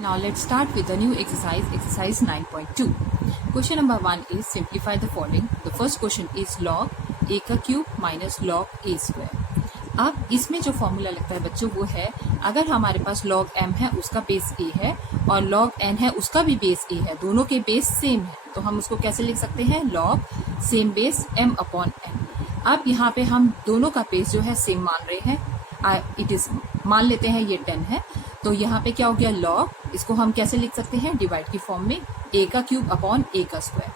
Now let's start with the new exercise 9.2. Question number 1 is simplify the following. The first question is log a का cube minus log a square. अब इसमें जो formula लगता है बच्चों वो है, अगर हमारे पास log m है उसका बेस a है और log n है उसका भी बेस a है, दोनों के बेस सेम है, तो हम उसको कैसे लिख सकते हैं, log same base m upon n. अब यहाँ पे हम दोनों का बेस जो है सेम मान रहे हैं, इट इज मान लेते हैं ये 10 है, तो यहाँ पे क्या हो गया log, इसको हम कैसे लिख सकते हैं, डिवाइड की फॉर्म में, a का क्यूब अपॉन a का स्क्वायर.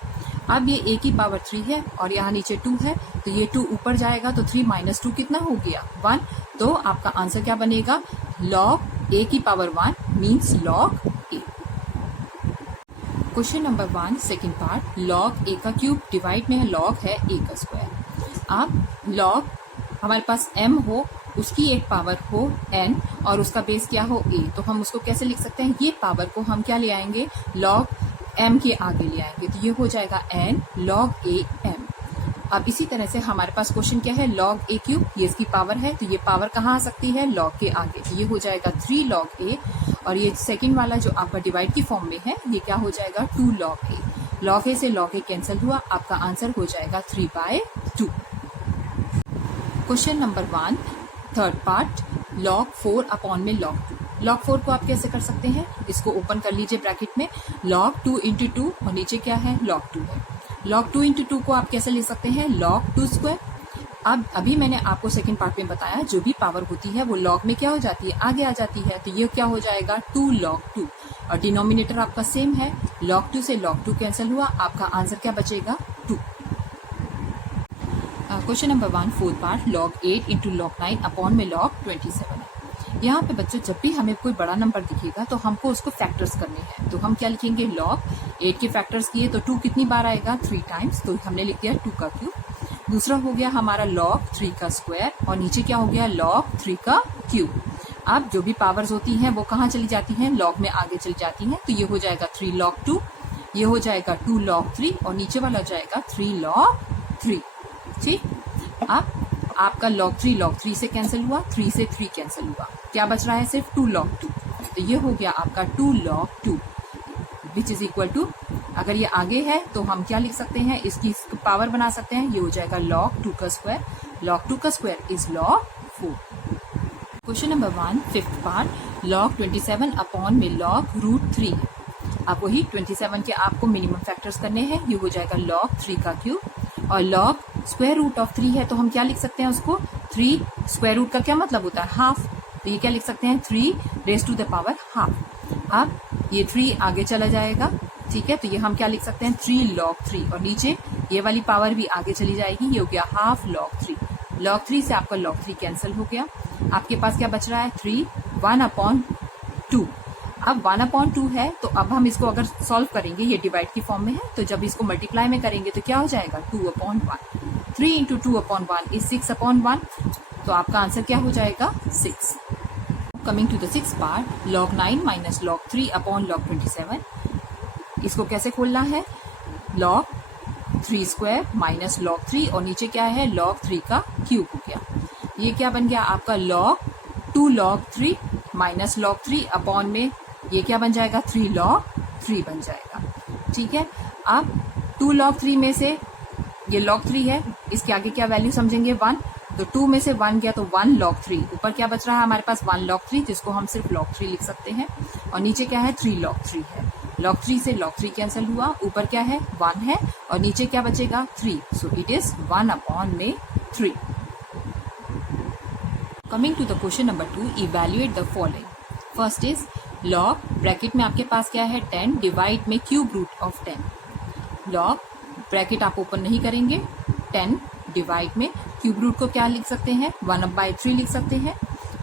अब ये a की पावर 3 है और यहाँ नीचे 2 है, तो ये 2 ऊपर जाएगा तो 3 माइनस 2 कितना हो गया, 1. तो आपका आंसर क्या बनेगा, log a की power 1 means log a. Question number 1 second part, log a का क्यूब डिवाइड में log है a का स्क्वायर. अब log हमारे पास m हो, उसकी एक पावर हो n और उसका बेस क्या हो a, तो हम उसको कैसे लिख सकते हैं, ये पावर को हम क्या ले आएंगे, log m के आगे ले आएंगे, तो ये हो जाएगा n log a m. अब इसी तरह से हमारे पास क्वेश्चन क्या है, log a क्यूब, ये इसकी पावर है, तो ये पावर कहाँ आ सकती है, log के आगे, तो ये हो जाएगा 3 log a. और ये सेकंड वाला जो आपका डिवाइड की फॉर्म में है, ये क्या हो जाएगा 2 log a. log a से log a कैंसिल हुआ, आपका आंसर हो जाएगा 3/2. Question number 1 third part, log 4 upon में log 2. log 4 को आप कैसे कर सकते हैं, इसको ओपन कर लीजिए ब्रैकेट में, log 2 इंटू 2 और नीचे क्या है, log 2 है. log 2 इंटू 2 को आप कैसे लिख सकते हैं, log 2 स्क्वायर. अब अभी मैंने आपको सेकंड पार्ट में बताया, जो भी पावर होती है वो log में क्या हो जाती है, आगे आ जाती है, तो ये क्या हो जाएगा 2 log 2 और डिनोमिनेटर आपका सेम है, log 2 से log 2 कैंसिल हुआ, आपका आंसर क्या बचेगा 2. Question number 1 fourth part, log 8 into log 9 upon में log 27. यहाँ पे बच्चों जब भी हमें कोई बड़ा नंबर दिखेगा तो हमको उसको फैक्टर्स करने हैं, तो हम क्या लिखेंगे, log 8 के फैक्टर्स किए तो 2 कितनी बार आएगा, 3 टाइम्स, तो हमने लिख दिया 2 का क्यूब. दूसरा हो गया हमारा log 3 का स्क्वायर और नीचे क्या हो गया, log 3 का क्यूब. अब जो भी पावर्स होती हैं वो कहाँ चली जाती हैं, log में आगे चली जाती हैं, तो ये हो जाएगा 3 log 2, ये हो जाएगा 2 log 3 और नीचे वाला जाएगा 3 log 3. ठीक, अब आपका log 3 से कैंसिल हुआ, 3 से 3 कैंसिल हुआ, क्या बच रहा है, सिर्फ 2 log 2, तो ये हो गया आपका 2 log 2 which is equal to, अगर ये आगे है तो हम क्या लिख सकते हैं, इसकी पावर बना सकते हैं, ये हो जाएगा log 2 का स्क्वायर. log 2 का square is log 4. Question number 1 fifth part, log 27 upon में log रूट 3. अब वही 27 के आपको मिनिमम फैक्टर्स करने हैं, ये हो जाएगा log 3 का क्यूब और log स्क्वायर रूट ऑफ 3 है, तो हम क्या लिख सकते हैं उसको, 3 स्क्वायर रूट का क्या मतलब होता है, हाफ, तो ये क्या लिख सकते हैं 3 raise to the power half. अब ये 3 आगे चला जाएगा, ठीक है, तो ये हम क्या लिख सकते हैं 3 log 3 और नीचे ये वाली पावर भी आगे चली जाएगी, ये हो गया हाफ log 3. log 3 से आपका log 3 कैंसिल हो गया, आपके पास क्या बच रहा है 3 1/2. अब 1/2 है, तो अब हम इसको अगर सॉल्व करेंगे, ये डिवाइड की फॉर्म में है, तो जब इसको मल्टीप्लाई में करेंगे तो क्या हो जाएगा 2/1. 3 इंटू 2/1 इज 6/1, तो आपका आंसर क्या हो जाएगा 6. Coming to the six part, log 9 minus log 3 upon log 27. इसको कैसे खोलना है, log 3 स्क्वायर माइनस log 3 और नीचे क्या है, log 3 का क्यूब हो गया. ये क्या बन गया आपका log 2 log 3 minus log 3 upon में ये क्या बन जाएगा 3 log 3 बन जाएगा. ठीक है, अब 2 log 3 में से ये log 3 है, इसके आगे क्या वैल्यू समझेंगे 1, तो 2 में से 1 गया तो 1 log 3, ऊपर क्या बच रहा है हमारे पास 1 log 3, जिसको हम सिर्फ log 3 लिख सकते हैं, और नीचे क्या है 3 log 3 है. log 3 से log 3 कैंसिल हुआ, ऊपर क्या है 1 है और नीचे क्या बचेगा 3, so it is 1/3. Coming to the question number 2, evaluate the following. First is log, bracket में आपके पास क्या है 10 डिवाइड में cube root of 10. log bracket आप ओपन नहीं करेंगे, 10 डिवाइड में क्यूब रूट को क्या लिख सकते हैं 1/3 लिख सकते हैं.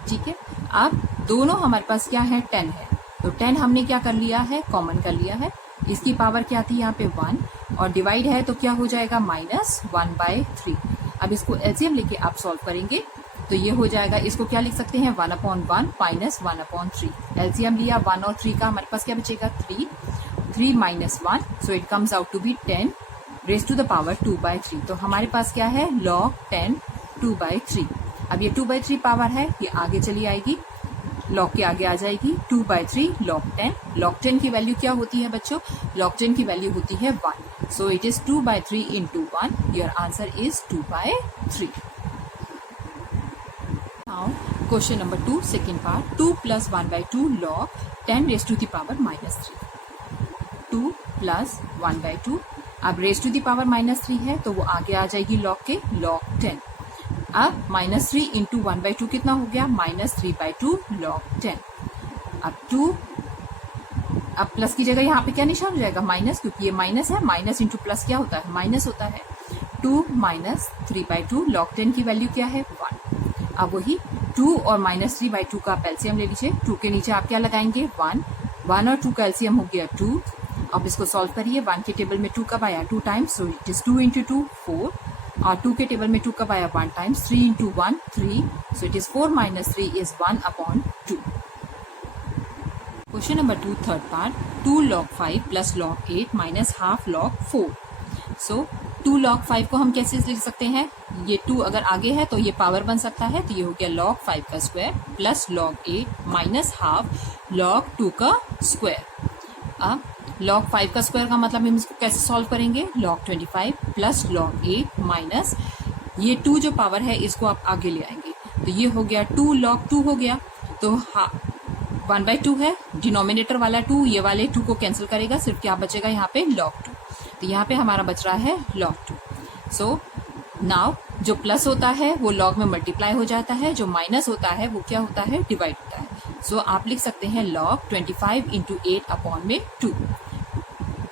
ठीक है, अब दोनों हमारे पास क्या है 10 है, तो 10 हमने क्या कर लिया है, कॉमन कर लिया है, इसकी पावर क्या थी यहाँ पे 1 और डिवाइड है तो क्या हो जाएगा -1/3. अब इसको एलसीएम लेके आप सॉल्व करेंगे तो ये हो जाएगा, इसको क्या लिख सकते हैं 1/1 माइनस 1/3. एलसीएम लिया 1 और 3 का, हमारे पास क्या बचेगा 3 minus 1, so it comes out to be 10 raise to the power 2/3. तो हमारे पास क्या है log 10 2/3. अब ये 2/3 पावर है, ये आगे चली आएगी, लॉग के आगे आ जाएगी 2/3 log 10। log 10 की वैल्यू क्या होती है बच्चों? log 10 की वैल्यू होती है 1। So it is 2/3 into 1। Your answer is 2/3। Now question number 2 second part. 2 + 1/2 log 10 raised to the power -3। 2 + 1/2, अब रेज टू दी पावर -3 है तो वो आगे आ जाएगी log के log 10। अब -3 into 1/2 कितना हो गया? -3/2 log 10। अब 2, अब प्लस की जगह यहाँ पे क्या निशान हो जाएगा? माइनस, क्योंकि ये माइनस है। माइनस इंटू प्लस क्या होता है? माइनस होता है। 2 - 3/2 log 10 की वैल्यू क्या है? 1। अब वही 2 और -3/2 का आप एलसीएम ले लीजिए। 2 के नीचे आप क्या लगाएंगे? 1। 1 और 2 का एलसीएम हो गया 2। अब इसको सॉल्व करिए। 1 के टेबल में 2 कब आया? 2 times, so it is 2 into 2 4। और 2 के टेबल में 2 कब आया? 1 times. 3 into 1 3, so it is 4 - 3 is 1/2। Question number 2 third part. 2 log 5 + log 8 - ½ log 4। So 2 log 5 को हम कैसे लिख सकते हैं? ये 2 अगर आगे है तो ये पावर बन सकता है, तो ये हो गया log 5 का स्क्वायर प्लस log 8 -½ log 2 का स्क्वायर। अब log 5 का स्क्वायर का मतलब हम इसको कैसे सॉल्व करेंगे? log 25 प्लस log 8 माइनस ये 2 जो पावर है इसको आप आगे ले आएंगे, तो ये हो गया 2 log 2 हो गया। तो 1/2 है, डिनोमिनेटर वाला 2 ये वाले 2 को कैंसिल करेगा, सिर्फ क्या बचेगा यहाँ पे? log 2। तो यहाँ पे हमारा बच रहा है log 2। सो नाउ जो प्लस होता है वो log में मल्टीप्लाई हो जाता है, जो माइनस होता है वो क्या होता है? डिवाइड होता है। सो आप लिख सकते हैं log 25 into 8/2।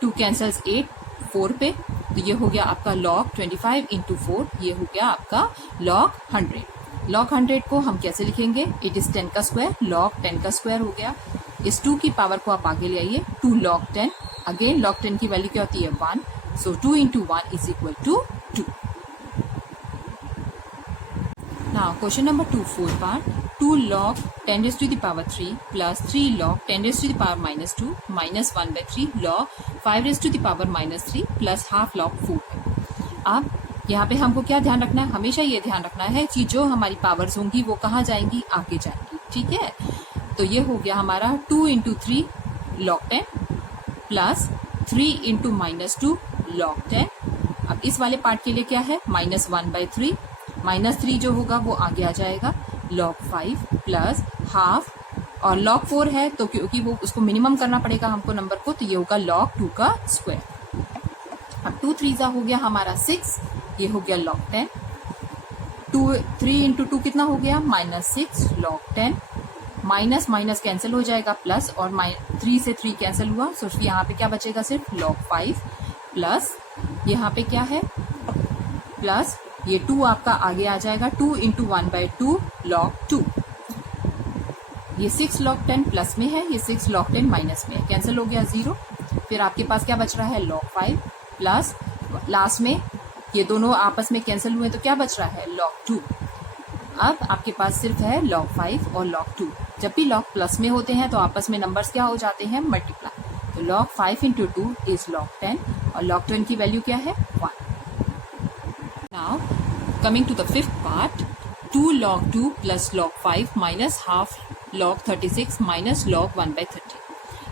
2 कैंसल्स 8 4 पे, तो ये हो गया आपका log 25 into 4, ये हो गया आपका log 100। log 100 को हम कैसे लिखेंगे? इट इज 10 का स्क्वायर, log 10 का स्क्वायर हो गया। इस 2 की पावर को आप आगे ले आइए, 2 log 10। अगेन log 10 की वैल्यू क्या होती है? 1। So 2 into 1 is equal to 2। Now question number 2 fourth part. 2 log 10 raised to the power 3 plus 3 log 10 raised to the power -2 minus 1/3 log 5 raised to the power -3 plus ½ log 4 है। अब यहाँ पे हमको क्या ध्यान रखना है? हमेशा ये ध्यान रखना है कि जो हमारी पावर्स होंगी वो कहाँ जाएंगी? आगे जाएंगी, ठीक है। तो ये हो गया हमारा 2 into 3 log 10 plus 3 into -2 log 10। अब इस वाले पार्ट के लिए क्या है? -1/3, -3 जो होगा वो आगे आ जाएगा log 5 प्लस ½ और log 4 है तो क्योंकि वो उसको मिनिमम करना पड़ेगा हमको नंबर को, तो ये होगा log 2 का स्क्वायर। अब 2 3 हो गया हमारा 6, ये हो गया log 10। 3 into 2 कितना हो गया? -6 log 10। माइनस माइनस कैंसिल हो जाएगा प्लस, और 3 से 3 कैंसिल हुआ, सो यहाँ पे क्या बचेगा? सिर्फ log 5 प्लस यहाँ पे क्या है? प्लस ये 2 आपका आगे आ जाएगा, 2 into 1/2 log 2। ये 6 log 10 प्लस में है, ये 6 log 10 माइनस में है, कैंसिल हो गया 0। फिर आपके पास क्या बच रहा है? log 5 प्लस लास्ट में ये दोनों आपस में कैंसिल हुए तो क्या बच रहा है? log 2। अब आपके पास सिर्फ है log 5 और log 2। जब भी log प्लस में होते हैं तो आपस में नंबर्स क्या हो जाते हैं? मल्टीप्लाई। तो log 5 into 2 is log 10 और log 10 की वैल्यू क्या है? 1। Now coming to the fifth part. 2 log 2 प्लस log 5 minus ½ log 36 minus log 1/30।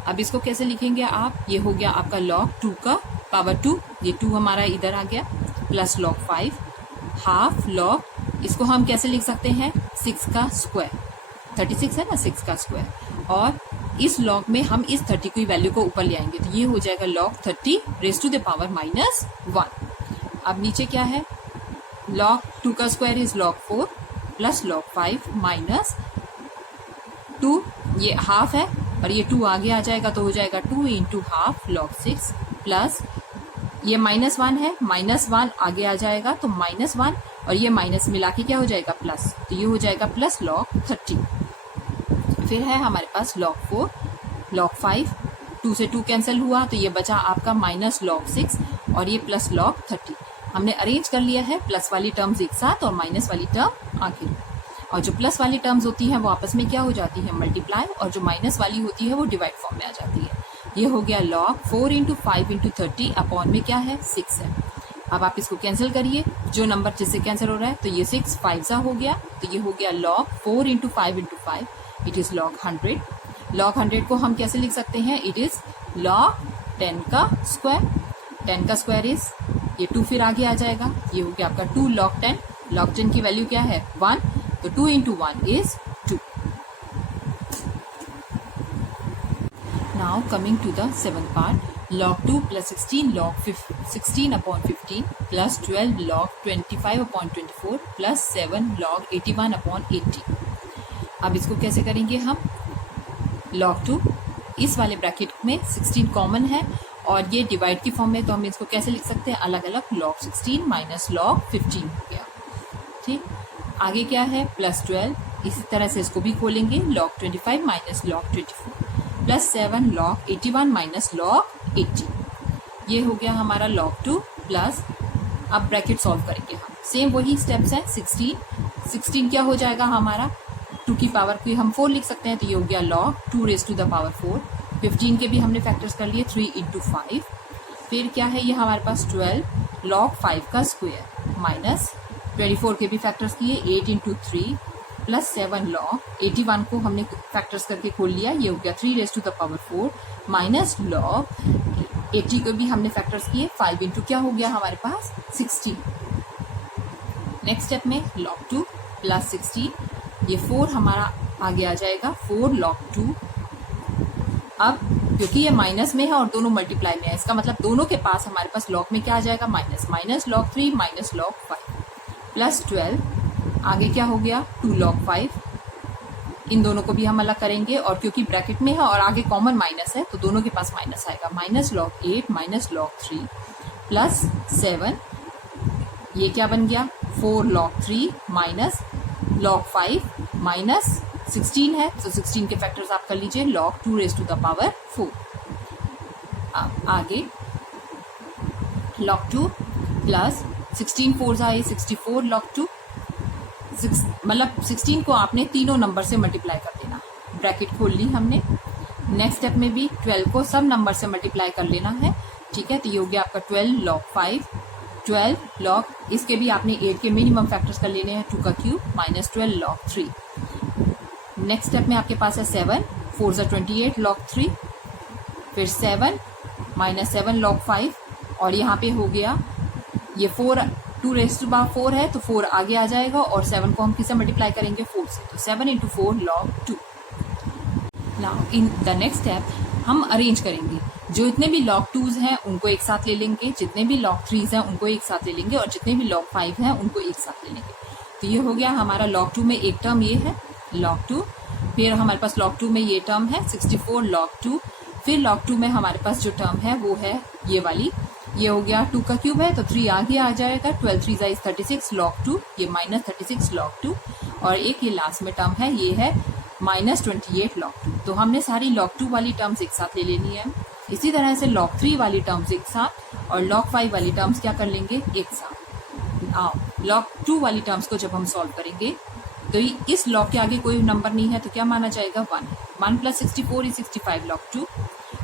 अब इसको कैसे लिखेंगे आप? ये हो गया आपका log 2 का पावर 2, ये 2 हमारा इधर आ गया, प्लस log 5 ½ log, इसको हम कैसे लिख सकते हैं? 6 का स्क्वायर, 36 है ना, 6 का स्क्वायर, और इस log में हम इस 30 की वैल्यू को ऊपर ले आएंगे, तो ये हो जाएगा log 30 raise to the power -1। अब नीचे क्या है? log 2 का square is log 4 plus log 5 minus 2, ये हाफ है और ये 2 आगे आ जाएगा तो हो जाएगा 2 into ½ log 6 प्लस ये -1 है, -1 आगे आ जाएगा तो -1 और ये माइनस मिला के क्या हो जाएगा? प्लस, तो ये हो जाएगा प्लस log 30। फिर है हमारे पास log 4, log 5, 2 से 2 कैंसिल हुआ तो ये बचा आपका माइनस log 6 और ये प्लस log 30। हमने अरेंज कर लिया है प्लस वाली टर्म्स एक साथ और माइनस वाली टर्म आगे, और जो प्लस वाली टर्म्स होती हैं वो आपस में क्या हो जाती है? मल्टीप्लाई, और जो माइनस वाली होती है वो डिवाइड फॉर्म में आ जाती है। ये हो गया log 4 into 5 into 30 अपॉन में क्या है? 6 है। अब आप इसको कैंसिल करिए, जो नंबर जिससे कैंसिल हो रहा है, तो ये 6 5 सा हो गया, तो ये हो गया log 4 into 5 into 5, it is log 100. log 100 को हम कैसे लिख सकते हैं? इट इज log 10 का स्क्वायर. 10 का स्क्वायर इज ये 2 फिर आगे आ जाएगा, ये हो गया आपका 2 log 10. log 10 की वैल्यू क्या है? 1. तो 2 into 1 is 2. Now coming to the seventh part, log 2 plus 16 log 16 upon 15 plus 12 log 25 upon 24 plus 7 log 81 upon 80. अब इसको कैसे करेंगे हम? log 2 इस वाले ब्रैकेट में 16 कॉमन है और ये डिवाइड की फॉर्म में, तो हम इसको कैसे लिख सकते हैं? अलग अलग log 16 माइनस log 15 हो गया. ठीक, आगे क्या है? प्लस 12. इसी तरह से इसको भी खोलेंगे, log 25 minus log 24 plus 7 log 81 minus log 80. ये हो गया हमारा log 2 प्लस, अब ब्रैकेट सॉल्व करेंगे हम. सेम वही स्टेप्स हैं. 16 क्या हो जाएगा हमारा? 2 की पावर को हम 4 लिख सकते हैं, तो ये हो गया log 2 raise to the power 4. 15 के भी हमने फैक्टर्स कर लिए, 3 into 5. फिर क्या है? ये हमारे पास 12 log 5 का स्क्वायर माइनस 24 के भी फैक्टर्स किए, 8 into 3 प्लस 7 log 81 को हमने फैक्टर्स करके खोल लिया, ये हो गया 3 raise to the power 4 minus log 80 को भी हमने फैक्टर्स किए, 5 इंटू क्या हो गया हमारे पास? 16. नेक्स्ट स्टेप में log 2 प्लस 16, ये 4 हमारा आगे आ जाएगा, 4 log 2. अब क्योंकि ये माइनस में है और दोनों मल्टीप्लाई में है, इसका मतलब दोनों के पास हमारे पास log में क्या आ जाएगा? Minus log 3 minus log 5 plus 12. आगे क्या हो गया? 2 log 5. इन दोनों को भी हम अलग करेंगे और क्योंकि ब्रैकेट में है और आगे कॉमन माइनस है, तो दोनों के पास माइनस आएगा. Minus log 8 minus log 3 plus 7. ये क्या बन गया? 4 log 3 माइनस log 5 माइनस 16 है, तो 16 के फैक्टर्स आप कर लीजिए, log 2 raise to the power 4. आगे log 2 प्लस 16 4 आए 64 log 2. मतलब 16 को आपने तीनों नंबर से मल्टीप्लाई कर देना. ब्रैकेट खोल ली हमने. नेक्स्ट स्टेप में भी 12 को सब नंबर से मल्टीप्लाई कर लेना है. ठीक है, तो ये हो गया आपका 12 log 5, 12 log, इसके भी आपने 8 के मिनिमम फैक्टर्स कर लेने हैं, 2 का cube minus 12 log 3. Next step में आपके पास है 7 4 ज़ा 28 log 3, फिर 7 माइनस 7 log 5 और यहाँ पे हो गया ये 4 2 रेज टू पावर 4 है, तो 4 आगे आ जाएगा और 7 को हम किससे मल्टीप्लाई करेंगे? 4 से, तो 7 into 4 log 2. Now in the next step हम अरेंज करेंगे. जो इतने भी log 2s हैं उनको एक साथ ले लेंगे, जितने भी log 3s हैं उनको एक साथ ले लेंगे और जितने भी log 5 हैं उनको एक साथ ले लेंगे. तो ये हो गया हमारा log 2 में एक टर्म ये है log 2, फिर हमारे पास log 2 में ये टर्म है 64 log 2, फिर log 2 में हमारे पास जो टर्म है वो है ये वाली, ये हो गया 2 का क्यूब है तो 3 आगे आ जाएगा, 12 3 इज 36 log 2, ये माइनस 36 log 2 और एक ये लास्ट में टर्म है ये है माइनस 28 log 2. तो हमने सारी log 2 वाली टर्म्स एक साथ ले लेनी है. इसी तरह से log 3 वाली टर्म्स एक साथ और log 5 वाली टर्म्स क्या कर लेंगे? एक साथ. log 2 वाली टर्म्स को जब हम सॉल्व करेंगे तो इस log के आगे कोई नंबर नहीं है तो क्या माना जाएगा? 1 प्लस 64 इज 65 log 2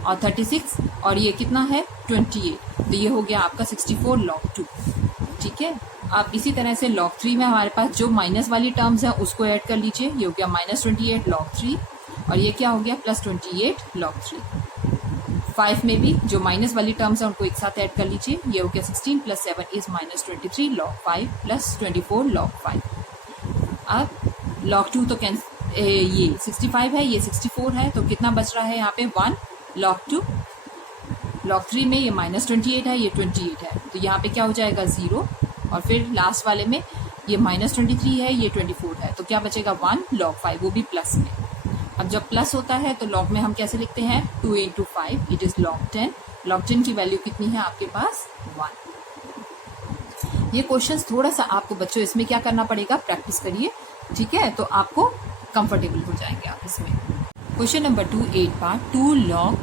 और 36 और ये कितना है? 28, तो ये हो गया आपका 64 log 2. ठीक है, आप इसी तरह से log 3 में हमारे पास जो माइनस वाली टर्म्स हैं उसको ऐड कर लीजिए, ये हो गया माइनस 28 log 3 और ये क्या हो गया? Plus 28 log 3. 5 में भी जो माइनस वाली टर्म्स हैं उनको एक साथ ऐड कर लीजिए, ये हो गया 16 plus 7 is minus 23 log 5 plus 24 log 5. अब log 2 तो ये 65 है, ये 64 है, तो कितना बच रहा है यहाँ पे? 1 log 2. log 3 में ये माइनस 28 है, ये 28 है, तो यहाँ पे क्या हो जाएगा? 0 और फिर लास्ट वाले में ये माइनस 23 है, ये 24 है, तो क्या बचेगा? 1 log 5, वो भी प्लस में. अब जब प्लस होता है तो log में हम कैसे लिखते हैं? 2 into 5 it is log 10. log 10 की वैल्यू कितनी है आपके पास? 1. ये क्वेश्चंस थोड़ा सा आपको बच्चों इसमें क्या करना पड़ेगा? प्रैक्टिस करिए. ठीक है, तो आपको कंफर्टेबल हो जाएंगे आप इसमें. Question number 2 8 part 2 log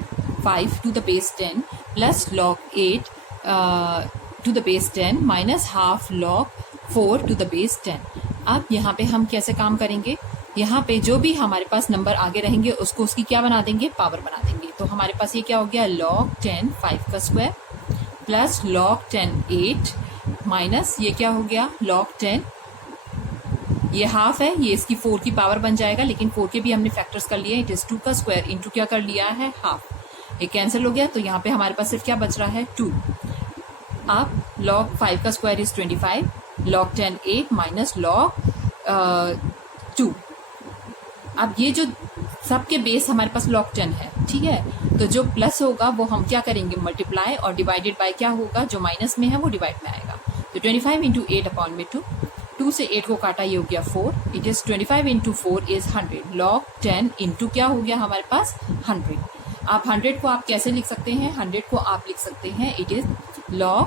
5 to the base 10 plus log 8 to the base 10 minus half log 4 to the base 10. अब यहाँ पे हम कैसे काम करेंगे? यहाँ पे जो भी हमारे पास नंबर आगे रहेंगे उसको उसकी क्या बना देंगे? पावर बना देंगे. तो हमारे पास ये क्या हो गया? log 10 5 का स्क्वायर प्लस log 10 8 माइनस ये क्या हो गया? log 10 ये हाफ है, ये इसकी 4 की पावर बन जाएगा, लेकिन 4 के भी हमने फैक्टर्स कर लिए। इट इज 2 का स्क्वायर इंटू क्या कर लिया है, हाफ। ये कैंसिल हो गया, तो यहाँ पे हमारे पास सिर्फ क्या बच रहा है, 2। अब log 5 का square is 25, log 10 8 minus log 2। अब ये जो सबके बेस हमारे पास log 10 है, ठीक है, तो जो प्लस होगा वो हम क्या करेंगे, मल्टीप्लाई, और डिवाइडेड बाय क्या होगा, जो माइनस में है वो डिवाइड में आएगा। तो 25 इंटू 8 अपॉन में 2, 2 से 8 को काटा, ये हो गया 4। It is 25 into 4 is 100। log 10 into क्या हो गया हमारे पास, 100। आप 100 को आप कैसे लिख सकते हैं, 100 को आप लिख सकते हैं, it is log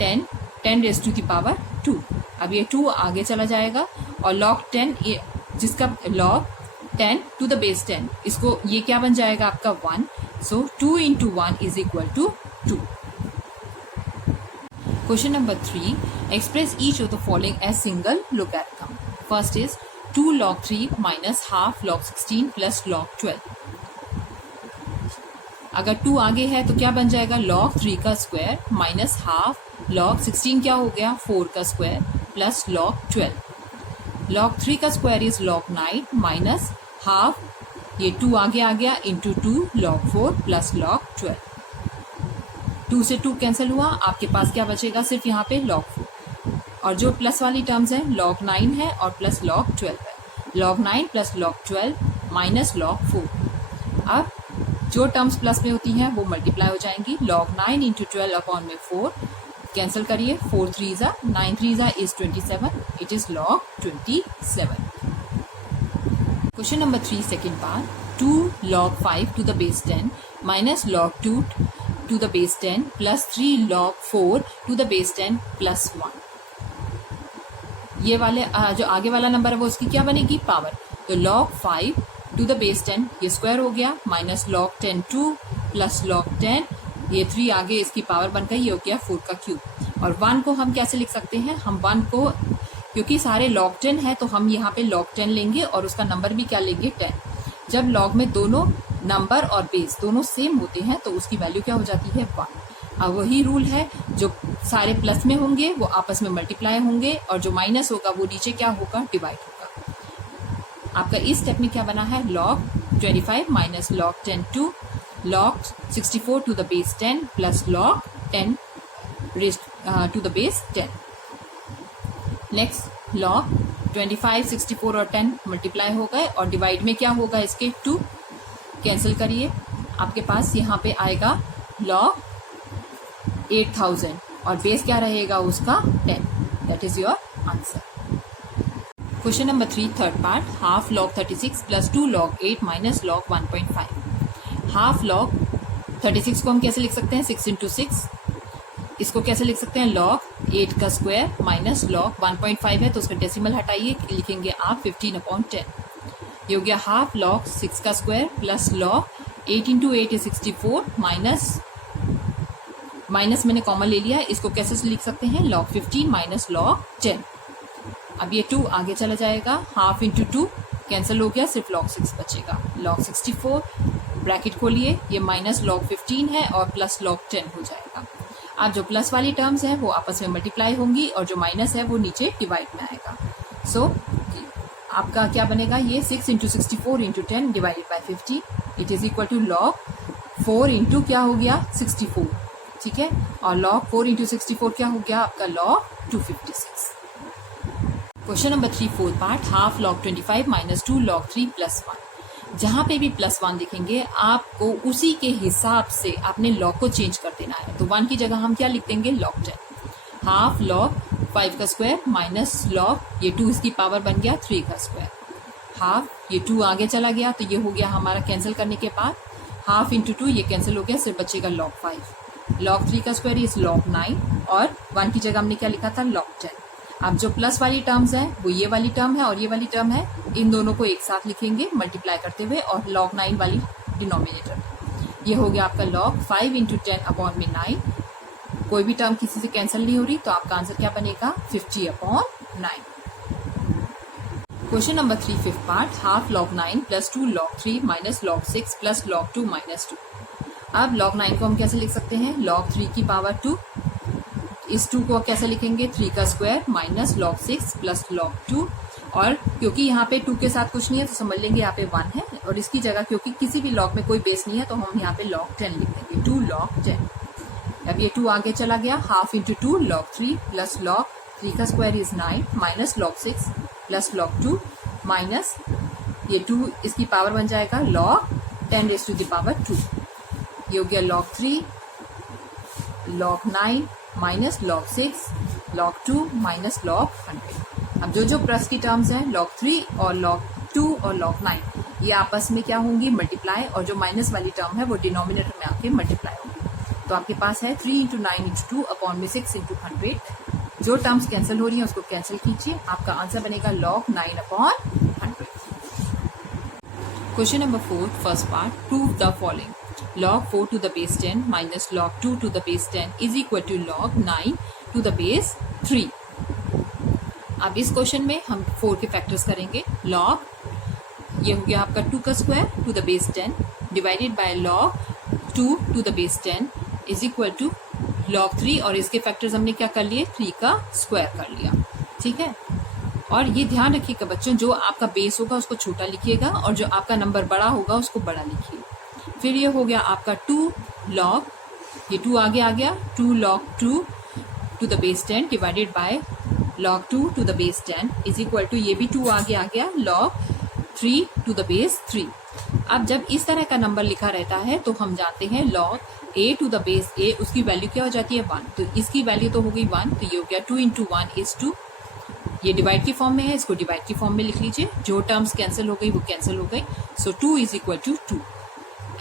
10 raise to की पावर 2। अब ये 2 आगे चला जाएगा, और log 10 ये जिसका log 10 टू द बेस 10, इसको ये क्या बन जाएगा आपका 1। So 2 into 1 is equal to 2। Question number 3, express each of the following as single logarithm. First is 2 log 3 minus half log 16 plus log 12। अगर 2 आगे है तो क्या बन जाएगा, log 3 का स्क्वायर माइनस हाफ log 16 क्या हो गया, 4 का स्क्वायर प्लस log 12। log 3 का square is log 9 minus half, ये 2 आगे आ गया, इंटू 2 log 4 प्लस log 12। 2 से 2 कैंसिल हुआ, आपके पास क्या बचेगा, सिर्फ यहाँ पे log 4, और जो प्लस वाली टर्म्स है log 9 है और प्लस log 12 है। log 9 plus log 12 minus log 4। अब जो टर्म्स प्लस में होती हैं वो मल्टीप्लाई हो जाएंगी। log 9 इंटू 12 अपॉन में 4 कैंसिल करिए, 4 3 9 3 is 27। It is log 27। Question number 3 second part, 2 log 5 to the base 10 minus log 2 to the base 10 plus 3 log 4 to the base 10 plus 1। ये वाले जो आगे वाला नंबर है वो उसकी क्या बनेगी, पावर। तो log 5 टू द बेस 10 ये स्क्वायर हो गया, माइनस log 10 2 प्लस log 10, ये 3 आगे इसकी पावर बन गई, ये हो गया 4 का क्यूब। और 1 को हम कैसे लिख सकते हैं, हम 1 को, क्योंकि सारे log 10 है तो हम यहाँ पे log 10 लेंगे और उसका नंबर भी क्या लेंगे, 10। जब log में दोनों नंबर और बेस दोनों सेम होते हैं तो उसकी वैल्यू क्या हो जाती है, 1। अब वही रूल है, जो सारे प्लस में होंगे वो आपस में मल्टीप्लाई होंगे, और जो माइनस होगा वो नीचे क्या होगा, डिवाइड होगा। आपका इस स्टेप में क्या बना है, log 25 minus log 10 2 log 64 to the base 10 plus log 10 to the base 10। Next log 25 64 और 10 मल्टीप्लाई हो गए, और डिवाइड में क्या होगा, इसके 2 कैंसिल करिए, आपके पास यहाँ पे आएगा log 8000, और बेस क्या रहेगा उसका, 10। That is your answer. Question number 3 third part, half log 36 plus 2 log 8 minus log 1.5। Half log 36 को हम कैसे लिख सकते हैं, 6 इंटू 6। इसको कैसे लिख सकते हैं, log 8 का स्क्वायर माइनस log 1.5 है तो उसका डेसिमल हटाइए, लिखेंगे आप 15/10। ये हो गया हाफ log 6 का square plus log 8 into 8 is 64 minus मैंने कॉमन ले लिया है, इसको कैसे लिख सकते हैं, log 15 माइनस log 10। अब ये 2 आगे चला जाएगा, हाफ इंटू 2 कैंसिल हो गया, सिर्फ log 6 बचेगा। log 64 ब्रैकेट खोलिए, ये माइनस log 15 है और प्लस log 10 हो जाएगा। अब जो प्लस वाली टर्म्स हैं वो आपस में मल्टीप्लाई होंगी, और जो माइनस है वो नीचे डिवाइड में आएगा। सो आपका क्या बनेगा, ये 6 into 64 into 10 divided by 50, it is equal to log 4 into क्या हो गया, 64, ठीक है, और log 4 इंटू 64 क्या हो गया आपका, log 256। Question number 3 fourth part, half log 25 minus 2 log 3 plus 1। जहां पे भी प्लस 1 दिखेंगे आपको उसी के हिसाब से अपने log को चेंज कर देना है। तो 1 की जगह हम क्या लिख देंगे, log 10। हाफ log 5 का स्क्वायर माइनस log, ये 2 इसकी पावर बन गया 3 का स्क्वायर, हाफ, ये 2 आगे चला गया तो ये हो गया हमारा कैंसिल करने के बाद, हाफ इंटू 2 ये कैंसिल हो गया, सिर्फ बचेगा log 5। log 3 का स्क्वायर इज log 9, और 1 की जगह हमने क्या लिखा था, log 10। अब जो प्लस वाली टर्म्स है वो ये वाली टर्म है और ये वाली टर्म है, इन दोनों को एक साथ लिखेंगे मल्टीप्लाई करते हुए, और log 9 वाली डिनोमिनेटर। ये हो गया आपका log 5 इंटू 10 अपॉन में 9। कोई भी टर्म किसी से कैंसिल नहीं हो रही, तो आपका आंसर क्या बनेगा, 50/9। Question number 3 fifth part, half log 9 plus 2 log 3 minus log 6 plus log 2 minus 2। अब log 9 को हम कैसे लिख सकते हैं, log 3 की पावर 2, इस 2 को कैसे लिखेंगे, 3 का square minus log 6 plus log 2, और क्योंकि यहाँ पे 2 के साथ कुछ नहीं है तो समझ लेंगे यहाँ पे 1 है, और इसकी जगह क्योंकि किसी भी log में कोई बेस नहीं है तो हम यहाँ पे log 10 लिख देंगे, 2 log 10। अब ये 2 आगे चला गया, half into 2 log 3 plus log 3 का square is 9 minus log 6 plus log 2 minus ये 2 इसकी पावर बन जाएगा log 10 raise to the power 2। ये हो गया log 3 log 9 minus log 6 log 2 minus log 100। अब जो प्लस की टर्म्स हैं log 3 और log 2 और log 9 ये आपस में क्या होंगी, मल्टीप्लाई, और जो माइनस वाली टर्म है वो डिनोमिनेटर में आके मल्टीप्लाई होगी। तो आपके पास है 3 इंटू 9 इंटू 2 अपॉन में 6 इंटू 100। जो टर्म्स कैंसिल हो रही हैं उसको कैंसिल कीजिए, आपका आंसर बनेगा log 9 upon 100। Question number 4 first part, prove the following. log 4 to the base 10 minus log 2 to the base 10 is equal to log 9 to the base 3। अब इस क्वेश्चन में हम 4 के फैक्टर्स करेंगे। log ये हो गया आपका 2 का square to the base 10 divided by log 2 to the base 10 is equal to log 3, और इसके फैक्टर्स हमने क्या कर लिए, 3 का स्क्वायर कर लिया। ठीक है, और ये ध्यान रखिएगा बच्चों, जो आपका बेस होगा उसको छोटा लिखिएगा और जो आपका नंबर बड़ा होगा उसको बड़ा लिखिए। फिर ये हो गया आपका 2 log, ये 2 आगे आ गया, 2 log 2 to the base 10 divided by log 2 to the base 10 is equal to, ये भी 2 आगे आ गया, log 3 to the base 3। अब जब इस तरह का नंबर लिखा रहता है तो हम जानते हैं log a to the base a, उसकी वैल्यू क्या हो जाती है 1, तो इसकी वैल्यू तो हो गई 1, तो ये हो गया 2 इंटू 1 इज 2। ये डिवाइड की फॉर्म में है, इसको डिवाइड की फॉर्म में लिख लीजिए, जो टर्म्स कैंसिल हो गई वो कैंसिल हो गई, so 2 is equal to 2।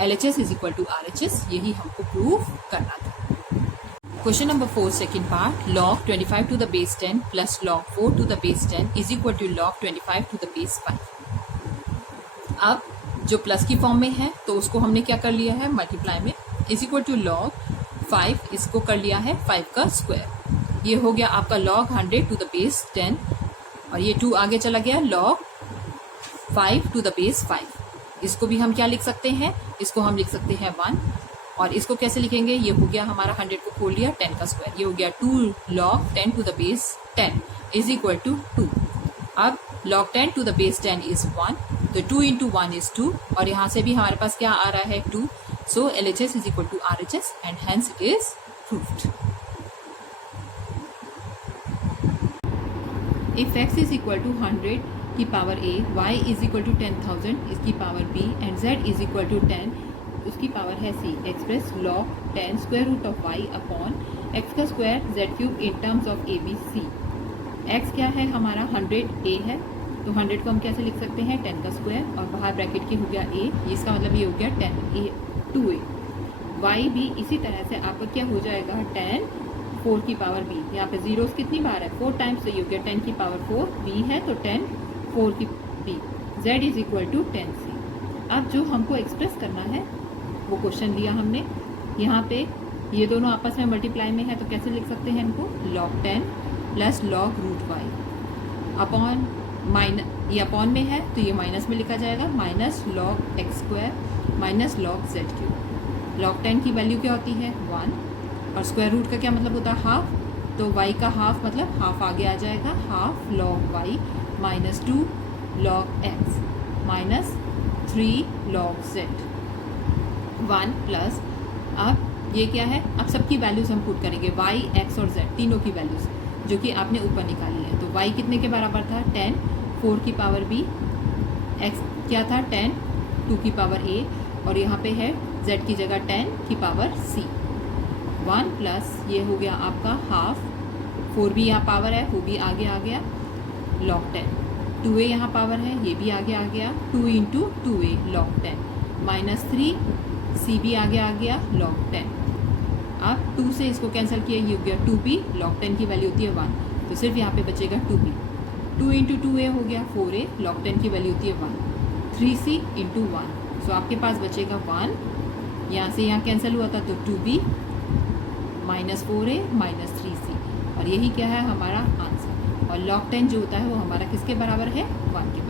LHS is equal to RHS, यही हमको प्रूव करना था। Question number 4 second part, log 25 to the base 10 plus log 4 to the base 10 is equal to log 25 to the base 5। अब जो plus की form में है तो उसको हमने क्या कर लिया है, मल्टीप्लाई में, इज इक्वल टू log 5, इसको कर लिया है 5 का स्क्वायर। ये हो गया आपका log 100 टू द बेस 10, और ये 2 आगे चला गया, log 5 टू द बेस 5। इसको भी हम क्या लिख सकते हैं, इसको हम लिख सकते हैं 1, और इसको कैसे लिखेंगे, ये हो गया हमारा 100 को खोल लिया 10 का स्क्वायर, ये हो गया 2 log 10 to the base 10 is equal to 2। अब log 10 to the base 10 is 1, तो 2 इंटू 1 इज 2, और यहाँ से भी हमारे पास क्या आ रहा है 2, so LHS is equal to RHS and hence it is proved. If x is equal to 100 की power a, y is equal to 10,000 इसकी power b and z is equal to 10 उसकी पावर है c, express log 10 square root of y upon x का square z cube in terms of a b c। x क्या है हमारा 100 a है, तो 100 को हम कैसे लिख सकते हैं 10 का स्क्वायर, और बाहर ब्रैकेट की हो गया a, इसका मतलब ये हो गया 10 a 2a। y भी इसी तरह से आपका क्या हो जाएगा 10 4 की पावर b, यहाँ पे जीरोस कितनी बार है 4 टाइम्स, तो ये हो गया 10 की पावर 4, b है तो 10 4 की b, z is equal to 10c। अब जो हमको एक्सप्रेस करना है वो क्वेश्चन दिया हमने, यहाँ पे ये दोनों आपस में मल्टीप्लाई में है तो कैसे लिख सकते हैं इनको, log 10 plus log root y अपॉन माइनस, ये अपॉन में है तो ये माइनस में लिखा जाएगा, minus log x square minus log z cube. log 10 की वैल्यू क्या होती है 1, और स्क्वायर रूट का क्या मतलब होता है हाफ, तो y का हाफ मतलब हाफ आगे आ जाएगा, half log y minus 2 log x minus 3 log z 1 plus, अब ये क्या है, अब सबकी वैल्यूज हम पुट करेंगे y x और z तीनों की वैल्यूज जो कि आपने ऊपर निकाली है। तो y कितने के बराबर था 10 4 की पावर b, x क्या था 10 2 की पावर a, और यहाँ पे है z की जगह 10 की पावर c। 1 प्लस ये हो गया आपका हाफ, 4 भी यहाँ पावर है वो भी आगे आ गया, log 10 2a यहाँ पावर है ये भी आगे आ गया, 2 into 2a log 10 minus 3 c भी आगे आ गया log 10। अब 2 से इसको कैंसिल किया, ये हो गया 2b, log 10 की वैल्यू होती है 1, तो सिर्फ यहाँ पे बचेगा 2b, 2 इंटू 2a हो गया 4a, log 10 की वैल्यू होती है 1, 3c इंटू 1, सो आपके पास बचेगा 1, यहाँ से यहाँ कैंसिल हुआ था तो 2b minus 4a minus 3c, और यही क्या है हमारा आंसर। और log 10 जो होता है वो हमारा किसके बराबर है 1 के बराबर।